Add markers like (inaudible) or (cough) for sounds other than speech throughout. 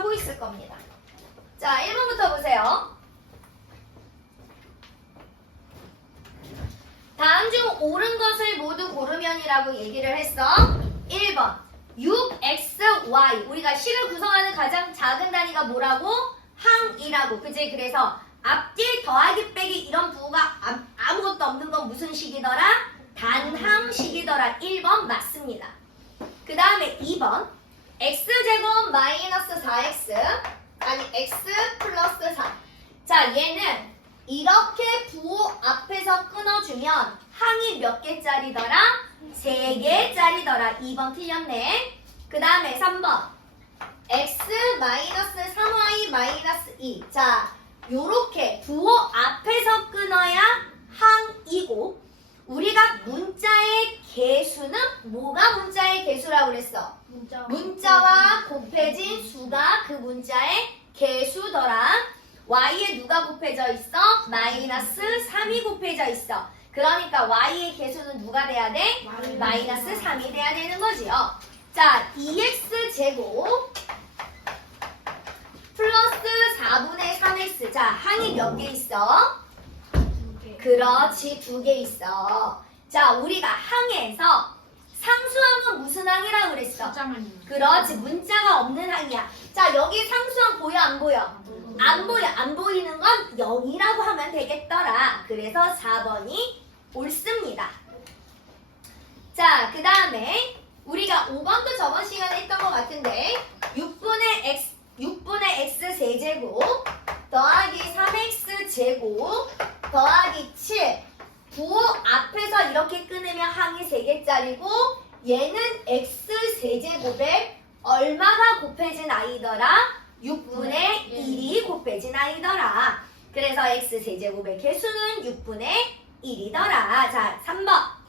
하고 있을 겁니다. 자, 1번부터 보세요. 다음 중 옳은 것을 모두 고르면이라고 얘기를 했어. 1번 6xy 우리가 식을 구성하는 가장 작은 단위가 뭐라고? 항이라고 그지? 그래서 앞뒤 더하기 빼기 이런 부호가 아, 아무것도 없는 건 무슨 식이더라? 단항식이더라 1번 맞습니다. 그 다음에 2번 x제곱 마이너스 4x 아니 x 플러스 4 자, 얘는 이렇게 부호 앞에서 끊어주면 항이 몇 개짜리더라? 세 개짜리더라. 2번 틀렸네. 그 다음에 3번. x 마이너스 3y 마이너스 2. 자, 요렇게 부호 앞에서 끊어야 항이고 우리가 문자의 개수는 뭐가 문자의 개수라고 그랬어? 문자. 문자와 곱해진 수가 그 문자의 개수더라. y에 누가 곱해져 있어? 마이너스 3이 곱해져 있어. 그러니까 y의 개수는 누가 돼야 돼? 마이너스 3이 돼야 되는 거지요. 자, 2x 제곱 플러스 4분의 3x. 자, 항이 몇 개 있어? 그렇지, 두 개 있어. 자, 우리가 항에서 상수항은 무슨 항이라고 그랬어? 숫자만 그렇지 문자가 없는 항이야 자 여기 상수항 보여 안 보여? 안 보여 안 보이는 건 0이라고 하면 되겠더라 그래서 4번이 옳습니다 자 그 다음에 우리가 5번도 저번 시간에 했던 것 같은데 6분의 x 6분의 x 세제곱 더하기 3x 제곱 더하기 7 부호 앞에서 이렇게 끊으면 항이 3개짜리고 얘는 x 세제곱에 얼마가 곱해진 아이더라? 6분의 1이 곱해진 아이더라. 그래서 x 세제곱의 개수는 6분의 1이더라. 자, 3번.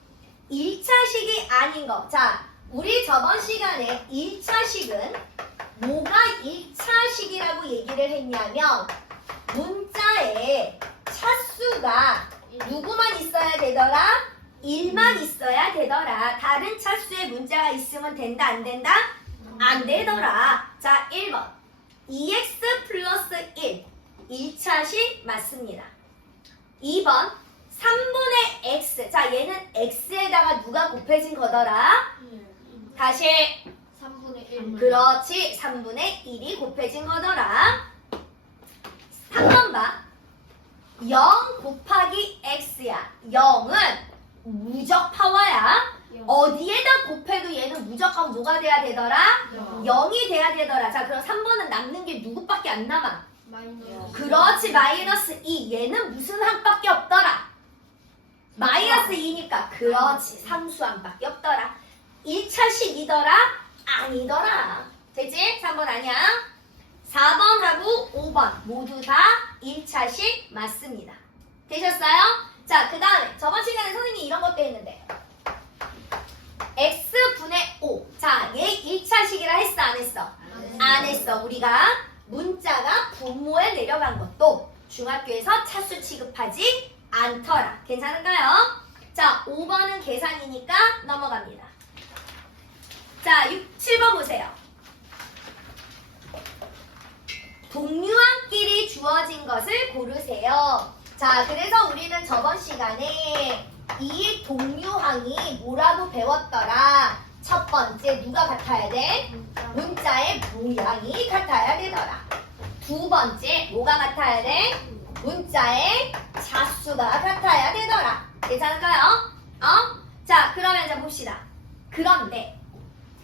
1차식이 아닌 거. 자, 우리 저번 시간에 1차식은 뭐가 1차식이라고 얘기를 했냐면 문자에 차수가 누구만 있어야 되더라? 1만 있어야 되더라. 다른 차수에 문자가 있으면 된다, 안 된다? 안 되더라. 자, 1번. 2x 플러스 1. 1차식 맞습니다. 2번. 3분의 x. 자, 얘는 x에다가 누가 곱해진 거더라? 다시. 3분의 1. 그렇지. 3분의 1이 곱해진 거더라. 3번 봐. 0 곱하기 x야. 0은 무적 파워야. 어디에다 곱해도 얘는 무조건 뭐가 돼야 되더라? 0이 돼야 되더라. 자, 그럼 3번은 남는 게 누구밖에 안 남아? 마이너스. 그렇지, 마이너스 2. 얘는 무슨 항밖에 없더라? 마이너스 2니까. 그렇지, 상수항밖에 없더라. 1차식이더라? 아니더라. 되지? 3번 아니야? 4번하고 5번 모두 다 1차식 맞습니다. 되셨어요? 자, 그 다음에 저번 시간에 선생님이 이런 것도 했는데 x분의 5. 자, 얘 1차식이라 했어, 안 했어? 안 했어. 우리가 문자가 분모에 내려간 것도 중학교에서 차수 취급하지 않더라. 괜찮은가요? 자, 5번은 계산이니까 넘어갑니다. 자, 6, 7번 보세요. 동류항끼리 주어진 것을 고르세요. 자, 그래서 우리는 저번 시간에 이 동류항이 뭐라고 배웠더라? 첫 번째 누가 같아야 돼? 문자의 모양이 같아야 되더라. 두 번째 뭐가 같아야 돼? 문자의 자수가 같아야 되더라. 괜찮을까요? 어? 자, 그러면 이제 봅시다. 그런데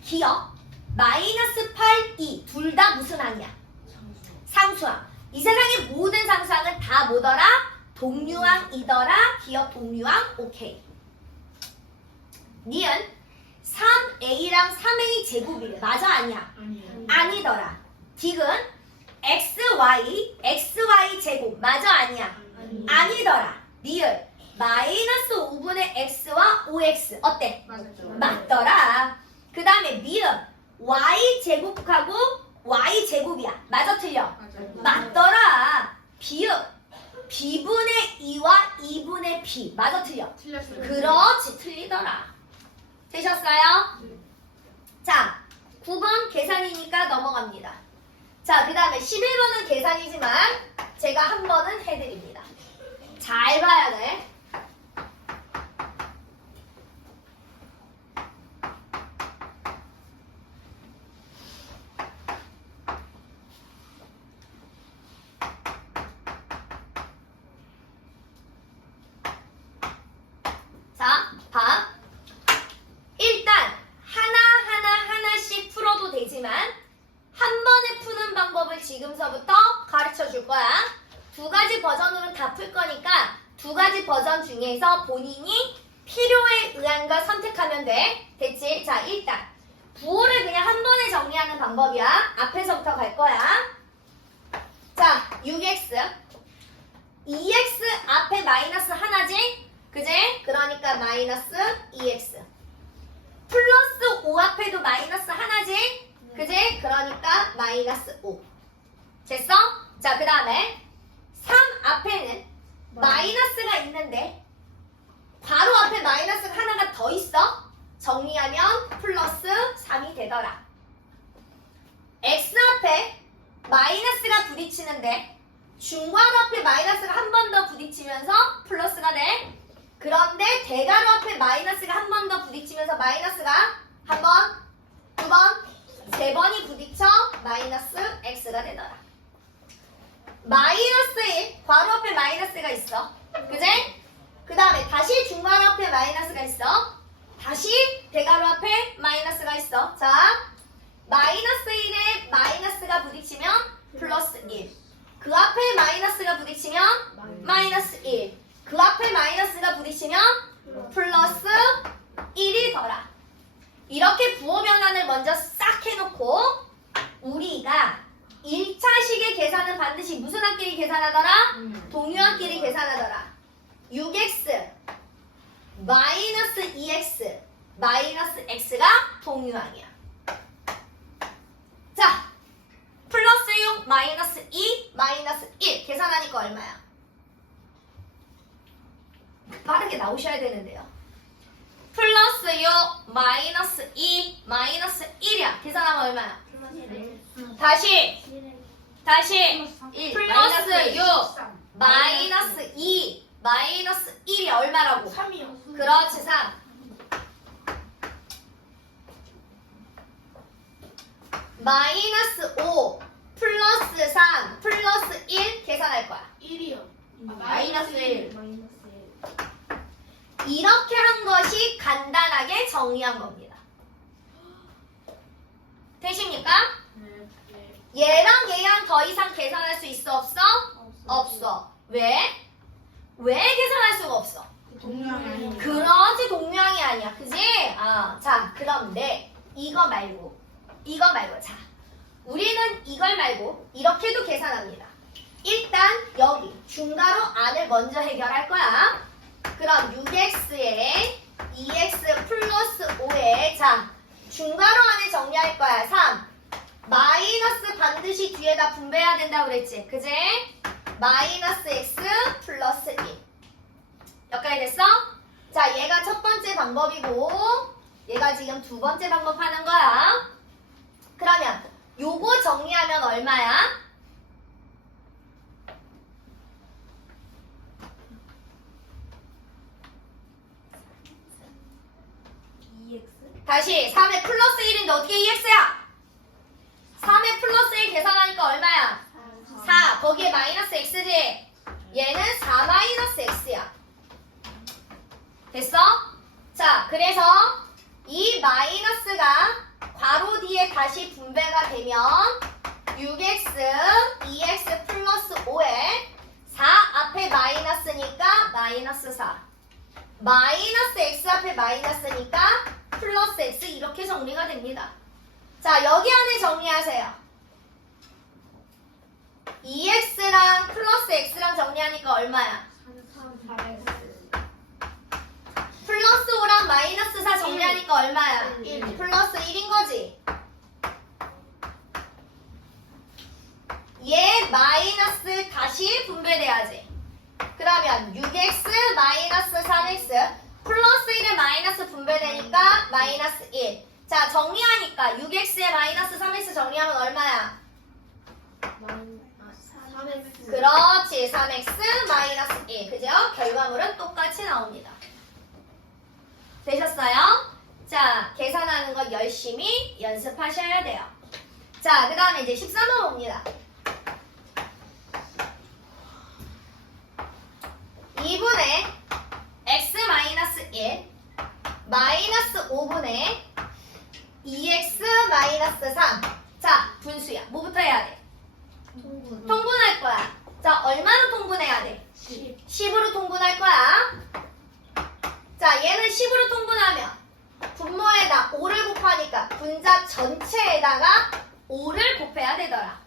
기억 마이너스 8, 2 둘 다 무슨 항이야? 상수항. 이 세상의 모든 상수항은 다 뭐더라? 동류항이더라. 기억 동류항. 오케이. 니은 3a랑 3a 제곱이래. 맞아 아니야? 아니더라. 딕은 xy xy 제곱. 맞아 아니야? 아니더라. 리을 마이너스 5분의 x와 5x 어때? 맞더라. 그 다음에 미음 y 제곱하고 y 제곱이야. 맞아 틀려? 맞더라. 비음 b분의 2와 2분의 b. 맞아 틀려? 틀렸어요. 그렇지 틀리더라. 되셨어요? 네. 자 9번 계산이니까 넘어갑니다. 자, 그 다음에 11번은 계산이지만 제가 한 번은 해드립니다. 잘 봐야 돼. 자, 봐. 일단 하나하나 하나씩 풀어도 되지만 한 번에 푸는 방법을 지금서부터 가르쳐 줄 거야. 두 가지 버전으로는 다 풀 거니까 두 가지 버전 중에서 본인이 필요에 의한 걸 선택하면 돼. 됐지? 자, 일단 부호를 그냥 한 번에 정리하는 방법이야. 앞에서부터 갈 거야. 자, 6x 2x 앞에 마이너스 하나지? 그지? 그러니까 마이너스 2x 플러스 5 앞에도 마이너스 하나지? 그지? 그러니까 마이너스 5 됐어? 자, 그 다음에 3 앞에는 마이너스가 있는데 바로 앞에 마이너스가 하나가 더 있어? 정리하면 플러스 3이 되더라. X 앞에 마이너스가 부딪히는데 중괄호 앞에 마이너스가 한 번 더 부딪히면서 플러스가 돼? 그런데 대괄호 앞에 마이너스가 한 번 더 부딪히면서 마이너스가 한 번, 두 번, 세 번이 부딪혀 마이너스 x가 되더라. 마이너스 1, 괄호 앞에 마이너스가 있어. 그제? 그 다음에 다시 중괄호 앞에 마이너스가 있어. 다시 대괄호 앞에 마이너스가 있어. 자, 마이너스 1에 마이너스가 부딪히면 플러스 1. 그 앞에 마이너스가 부딪히면 마이너스 1. 그 앞에 마이너스가 부딪히면 플러스 1이 더라. 이렇게 부호 변환을 먼저 싹 해놓고 우리가 1차식의 계산은 반드시 무슨 학끼리 계산하더라? 동유한끼리 계산하더라. 6x 마이너스 2x 마이너스 x가 동유항이야. 자, 플러스 6 마이너스 2 마이너스 1 계산하니까 얼마야? 빠르게 나오셔야 되는데요. 플러스 6 마이너스 2 마이너스 1이야. 계산하면 얼마야? 다시 다시 플러스 6 마이너스 2 마이너스 1이 얼마라고? 3이요. 그렇지 3 마이너스 5 플러스 3 플러스 1 계산할 거야 1이요. 마이너스 일. 마이너스 1. 이렇게 한 것이 간단하게 정리한 겁니다 되십니까? 얘랑 얘랑 더 이상 계산할 수 있어 없어? 없어 왜? 왜 계산할 수가 없어? 동양이 아니에요. 그렇지 동량이 아니야 그지? 아, 자 그런데 이거 말고 이거 말고 자 우리는 이걸 말고 이렇게도 계산합니다 일단 여기 중괄호 안을 먼저 해결할 거야 그럼 6x에 2x 플러스 5에 자 중괄호 안을 정리할 거야 3 마이너스 반드시 뒤에다 분배해야 된다고 그랬지 그지? 마이너스 x 플러스 1 여기까지 됐어? 자, 얘가 첫 번째 방법이고, 얘가 지금 두 번째 방법 하는 거야. 그러면, 요거 정리하면 얼마야? 다시, 3의 플러스 1인데 어떻게 2x야? 3의 플러스 1 계산하니까 얼마야? 4. 거기에 마이너스 x지? 얘는 4 마이너스 x야. 됐어? 자, 그래서 이 마이너스가 괄호 뒤에 다시 분배가 되면 6x, 2x 플러스 5에 4 앞에 마이너스니까 마이너스 4. 마이너스 x 앞에 마이너스니까 플러스 x 이렇게 정리가 됩니다. 자, 여기 안에 정리하세요. 2x랑 플러스 x랑 정리하니까 얼마야? 플러스 5랑 마이너스 4 정리하니까 얼마야? 일. 플러스 1인 거지. 얘 마이너스 다시 분배돼야지. 그러면 6x 마이너스 3x 플러스 1에 마이너스 분배되니까 마이너스 1. 자 정리하니까 6x에 마이너스 3x 정리하면 얼마야? 3x 그렇지. 3x 마이너스 1. 그죠? 결과물은 똑같이 나옵니다. 되셨어요? 자, 계산하는 거 열심히 연습하셔야 돼요. 자, 그 다음에 이제 13번 봅니다. 2분의 x 마이너스 1 마이너스 5분의 2x 마이너스 3. 자, 분수야. 뭐부터 해야 돼? 통분 통분할 거야. 자, 얼마로 통분해야 돼? 10 10으로 통분할 거야. 자, 얘는 10으로 통분하면 분모에다 5를 곱하니까 분자 전체에다가 5를 곱해야 되더라.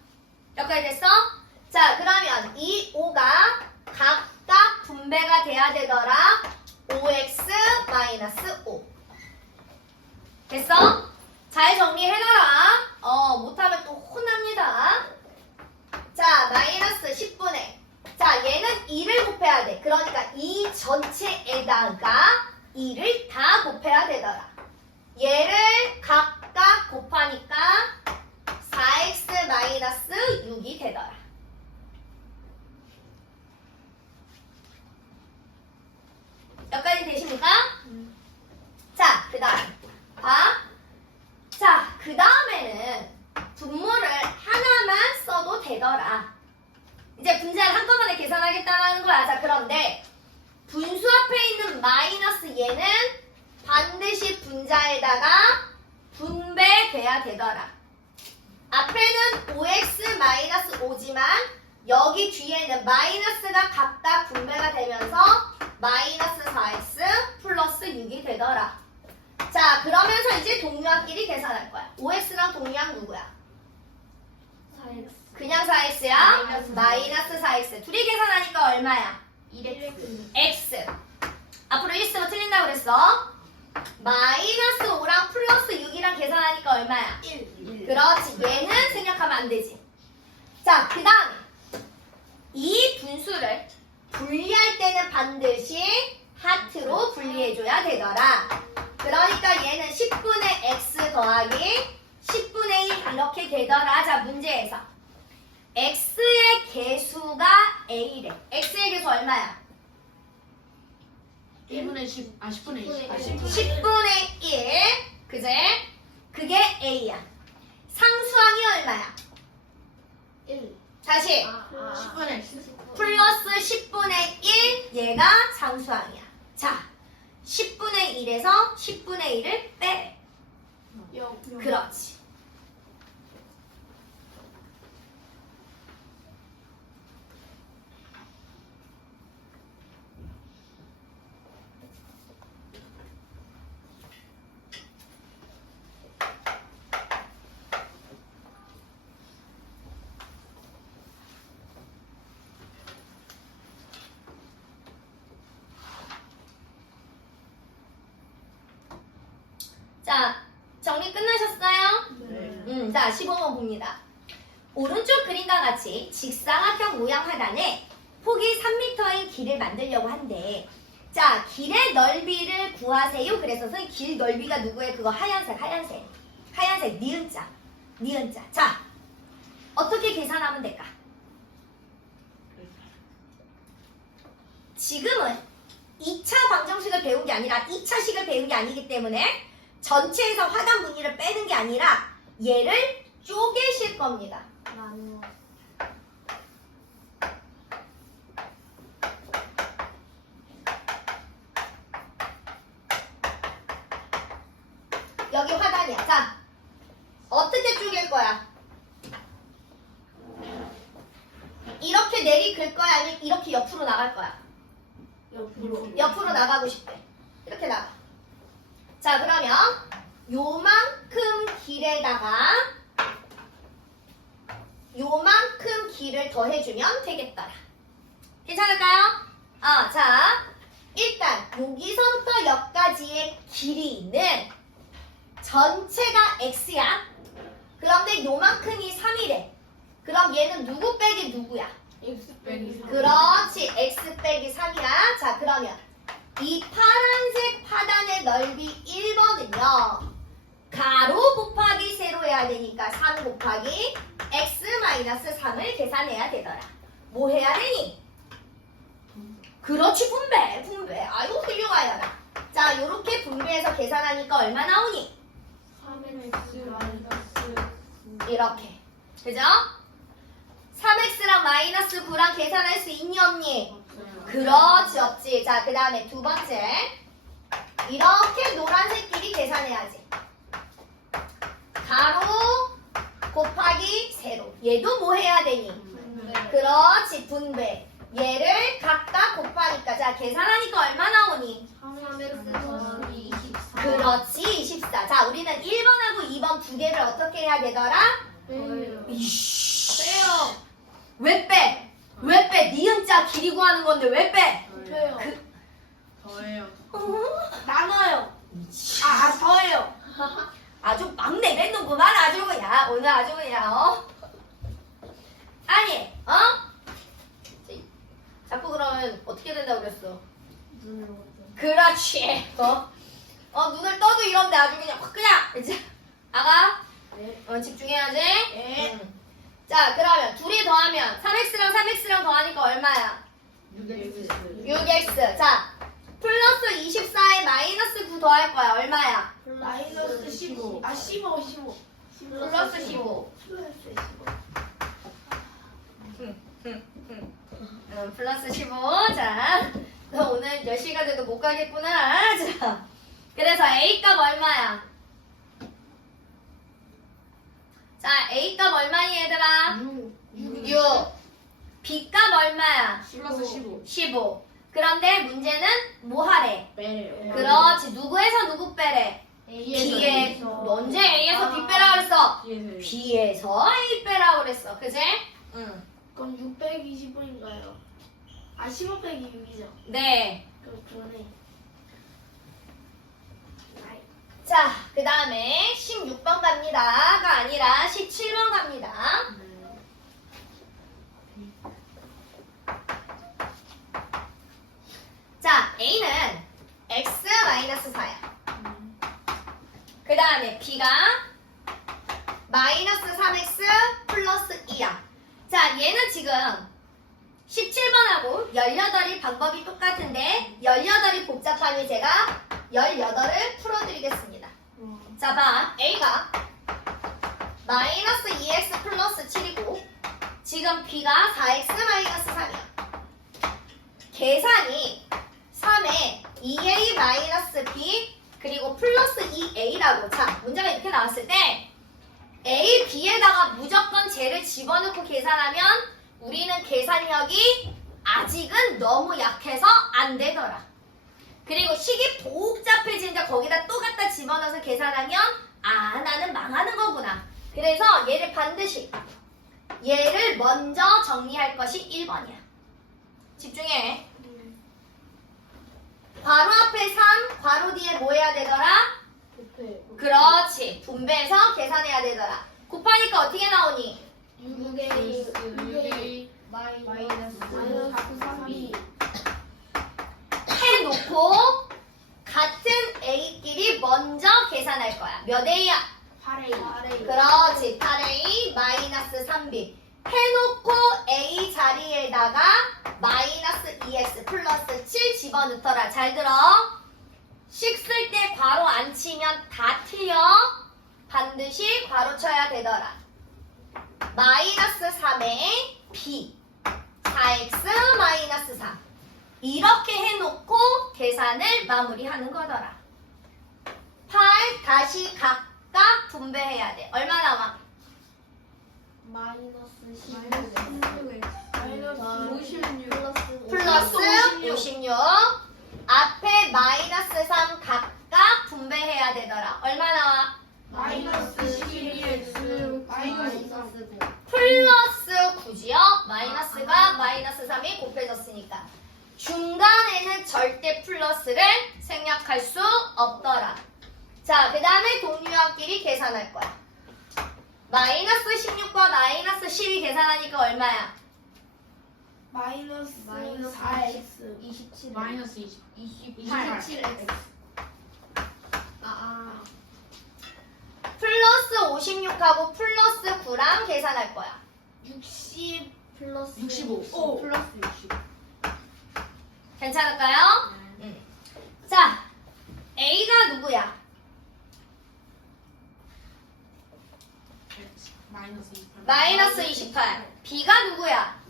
여기까지 됐어? 자, 그러면 이 5가 각각 분배가 돼야 되더라. 5x 마이너스 5. 됐어? 잘 정리해놔라. 어, 못하면 또 혼납니다. 자, 마이너스 10분의. 자, 얘는 2를 곱해야 돼. 그러니까 이 전체에다가 2를 다 곱해야 되더라. 얘를 각각 곱하니까 4x 마이너스 6이 되더라. 여기까지 되십니까? 자, 그 다음. 봐. 자, 그 다음에는 분모를 하나만 써도 되더라. 이제 분자를 한꺼번에 계산하겠다는 거야. 자, 그런데 분수 앞에 있는 마이너스 얘는 반드시 분자에다가 분배돼야 되더라. 앞에는 5x 마이너스 5지만 여기 뒤에는 마이너스가 각각 분배가 되면서 마이너스 4x 플러스 6이 되더라. 자, 그러면서 이제 동류항끼리 계산할 거야. 5x랑 동류항 누구야? 4x 그냥 4x야? 마이너스 마이너스 4x. 둘이 계산하니까 얼마야? 1x x. 앞으로 1 쓰면 틀린다고 그랬어. 마이너스 5랑 플러스 6이랑 계산하니까 얼마야? 1 그렇지. 얘는 생략하면 안 되지. 자, 그 다음에 이 분수를 분리할 때는 반드시 하트로 분리해줘야 되더라. 그러니까 얘는 10분의 x 더하기 10분의 1 이렇게 되더라. 자, 문제에서 x의 개수가 a래. x의 개수 얼마야? 1분의 10, 아 10분의 20. 아 10분의 10분의 1. 그제? 그게 a야. 상수항이 얼마야? 1. 다시. 아, 아, 10분의 X. 플러스 10분의 1 얘가 상수항이야. 자, 10분의 1에서 10분의 1을 빼. 0. 그렇지. 자, 정리 끝나셨어요? 네. 음, 자, 15번 봅니다. 오른쪽 그림과 같이 직사각형 모양 하단에 폭이 3m인 길을 만들려고 한대. 자, 길의 넓이를 구하세요. 그래서 선생님 길 넓이가 누구의 그거 하얀색, 하얀색. 하얀색, 니은자. 니은자. 자, 어떻게 계산하면 될까? 지금은 2차 방정식을 배운 게 아니라 2차식을 배운 게 아니기 때문에 전체에서 화단 무늬를 빼는 게 아니라 얘를 쪼개실 겁니다. 나누어. 여기 화단이야. 자, 어떻게 쪼갤 거야? 이렇게 내리 긁 거야? 아니면 이렇게 옆으로 나갈 거야? 옆으로. 옆으로 나가고 싶대. 그러면 요만큼 길에다가 요만큼 길을 더해주면 되겠더라. 괜찮을까요? 아, 자, 일단 여기서부터 여기까지의 길이는 전체가 x야. 그런데 요만큼이 3이래. 그럼 얘는 누구 빼기 누구야? X 빼기 3. 그렇지. x 빼기 3이야. 자, 그러면 이 파란색 파단의 넓이 1번은요. 가로 곱하기 세로 해야 되니까 3 곱하기 x 마이너스 3을 계산해야 되더라. 뭐 해야 되니? 그렇지 분배 분배. 아이고 훌륭하여라. 자 요렇게 분배해서 계산하니까 얼마 나오니? 3x 마이너스 이렇게. 그죠? 3x랑 마이너스 9랑 계산할 수 있니 없니? 그렇지 없지. 자 그 다음에 두 번째. 이렇게 노란색끼리 계산해야지. 가로 곱하기 세로. 얘도 뭐 해야 되니? 네. 그렇지 분배. 얘를 각각 곱하니까 자 계산하니까 얼마 나오니? 3x 24. 그렇지 24. 자 우리는 1번하고 2번 두 개를 어떻게 해야 되더라? 빼요. 이씨. 빼요. 왜 빼? 왜 빼? 니은자 길이 구하는 건데 왜 빼? 그- 더해요. (laughs) 나눠요. 아, 아 더해요. (laughs) 아주 막 내뱉는구만 아주 그냥 오늘 아주 그냥 어? 아니 어? 자꾸 그러면 어떻게 된다고 그랬어? 그렇지 어? 어 눈을 떠도 이런데 아주 그냥 확 그냥 이제 아가 네. 어, 집중해야지 네. 음. 자 그러면 둘이 더하면 3x랑 3x랑 더하니까 얼마야? 6x. 6x 자 플러스 24에 마이너스 9 더할 거야 얼마야? 마이너스 15. 아 15, 15. 플러스 15 플러스 15. 음, 플러스 15. 자, 너 오늘 10시가 돼도 못 가겠구나. 자, 그래서 A 값 얼마야? 자, A 값 얼마니 얘들아? 6. 6. B 값 얼마야? 플러스 15. 15. 그런데 문제는 뭐 하래? 빼래요. 그렇지. 누구에서 누구 빼래? B에서 B에. B에서. 너 언제 A에서 B 빼라 그랬어? B에서 B에서 A 빼라 그랬어. 그지? 응. 그럼 6 빼기 15인가요? 아 15 빼기 6이죠. 네. 그럼 그러네. 자, 그 다음에 16번 갑니다.가 아니라 17번 갑니다. 자, A는 x-4야. 그 다음에 B가 마이너스 3x 플러스 2야. 자, 얘는 지금 17번하고 18이 방법이 똑같은데 18이 복잡하니 제가 18을 풀어드리겠습니다. 자, 봐. A가 마이너스 2x 플러스 7이고 지금 B가 4x 마이너스 3이야. 계산이 3에 2a 마이너스 b 그리고 플러스 2a라고 자 문제가 이렇게 나왔을 때 a, b에다가 무조건 쟤를 집어넣고 계산하면 우리는 계산력이 아직은 너무 약해서 안 되더라. 그리고 식이 복잡해지는데 거기다 또 갖다 집어넣어서 계산하면 아 나는 망하는 거구나. 그래서 얘를 반드시 얘를 먼저 정리할 것이 1번이야. 집중해. 괄호 앞에 3, 괄호 뒤에 뭐 해야 되더라? 그렇지. 분배해서 계산해야 되더라. 곱하니까 어떻게 나오니? 6A 6A 마이너스 마이너스 3B 해놓고 같은 A끼리 먼저 계산할 거야. 몇 A야? 8A 그렇지. 8A 마이너스 3B. 해놓고 A 자리에다가 마이너스 2X 플러스 7 집어넣더라. 잘 들어. 식쓸 때 괄호 안 치면 다 틀려. 반드시 괄호 쳐야 되더라. 마이너스 3에 B. 4X 마이너스 3. 이렇게 해놓고 계산을 마무리하는 거더라. 8 다시 각각 분배해야 돼. 얼마 나와? 마이너스 16 마이너스 56 플러스 56. 56. 앞에 마이너스 3 각각 분배해야 되더라. 얼마 나와? 마이너스 12X 마이너스 3 플러스 9지요? 마이너스가 마이너스 3이 곱해졌으니까. 중간에는 절대 플러스를 생략할 수 없더라. 자, 그 다음에 동류학끼리 계산할 거야. 마이너스 16과 마이너스 10이 계산하니까 얼마야? 마이너스 마이너스 4X 27 마이너스 20 27x 아, 아. 플러스 56하고 플러스 9랑 계산할 거야. 60 플러스 65. 오. 플러스 65. 괜찮을까요? 음. 자, A가 누구야? 마이너스 28. 마이너스 28. B가 누구야?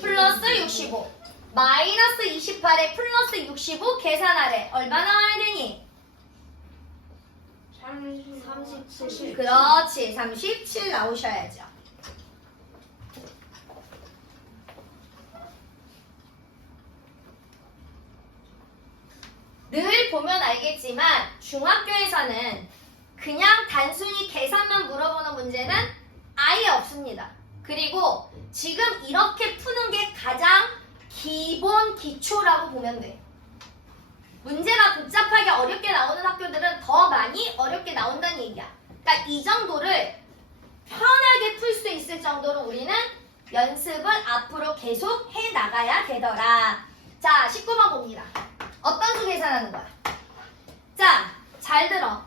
플러스 65. 마이너스 28에 플러스 65 계산하래. 얼마 나와야 되니? 37 그렇지. 37 나오셔야죠. 늘 보면 알겠지만 중학교에서는 그냥 단순히 계산만 물어보는 문제는 아예 없습니다. 그리고 지금 이렇게 푸는 게 가장 기본 기초라고 보면 돼. 문제가 복잡하게 어렵게 나오는 학교들은 더 많이 어렵게 나온다는 얘기야. 그러니까 이 정도를 편하게 풀 수 있을 정도로 우리는 연습을 앞으로 계속 해 나가야 되더라. 자, 19번 봅니다. 어떤 수 계산하는 거야? 자, 잘 들어.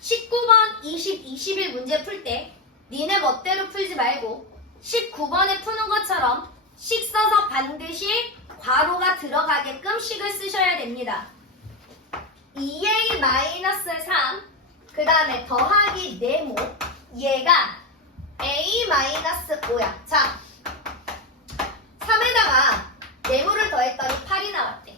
19번, 20, 21 문제 풀 때 니네 멋대로 풀지 말고 19번에 푸는 것처럼 식 써서 반드시 괄호가 들어가게끔 식을 쓰셔야 됩니다. 2a 마이너스 3, 그 다음에 더하기 네모, 얘가 a 마이너스 5야. 자, 3에다가 네모를 더했더니 8이 나왔대.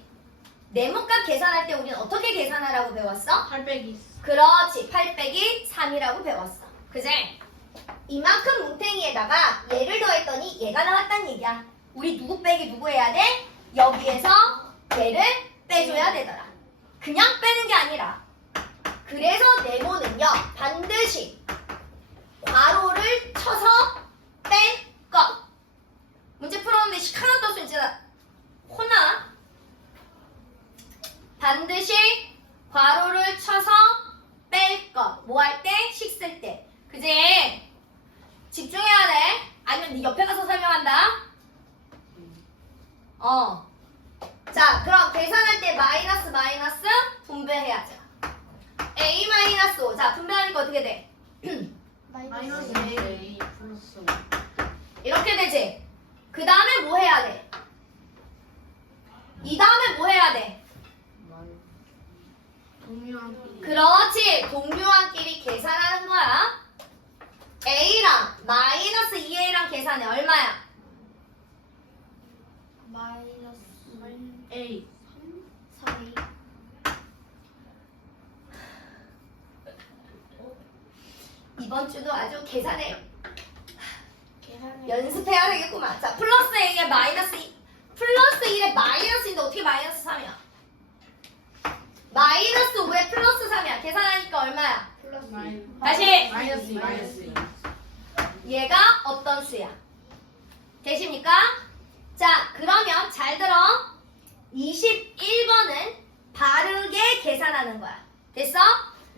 네모값 계산할 때 우리는 어떻게 계산하라고 배웠어? 8 빼기 그렇지. 8 빼기 3이라고 배웠어. 그제? 이만큼 뭉탱이에다가 얘를 더했더니 얘가 나왔단 얘기야. 우리 누구 빼기 누구 해야 돼? 여기에서 얘를 빼줘야 되더라. 그냥 빼는 게 아니라. 그래서 네모는요, 반드시 괄호를 쳐서 뺄 것. 문제 풀었는데 식 하나 떠서 진짜 혼나. 반드시 괄호를 쳐서 뺄 것. 뭐 할 때? 식 쓸 때. 그지? 집중해야 돼. 아니면 네 옆에 가서 설명한다. 어. 자, 그럼 계산할 때 마이너스 마이너스 분배해야죠. A 마이너스 5. 자, 분배하니까 어떻게 돼? (clears throat) 마이너스 A 플러스 이렇게 되지? 그 다음에 뭐 해야 돼? 이 다음에 뭐 해야 돼? 동료한끼리 그렇지. 동료한끼리 계산하는 거야. A랑 마이너스 2A랑 계산해. 얼마야? 마이너스 A 3 이번 주도 아주 계산해. 연습해야 되겠구만. 자, 플러스 A에 마이너스 2. 플러스 1에 마이너스인데 어떻게 마이너스 3이야? 마이너스 5에 플러스 3이야. 계산하니까 얼마야? 플러스 마이- 다시! 마이너스 2 마이너스 2 얘가 어떤 수야? 되십니까? 자, 그러면 잘 들어. 21번은 바르게 계산하는 거야. 됐어?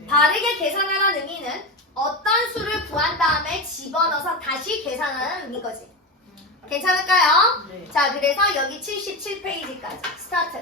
바르게 계산하라는 의미는 어떤 수를 구한 다음에 집어넣어서 다시 계산하는 의미인 거지. 괜찮을까요? 네. 자, 그래서 여기 77페이지까지 스타트.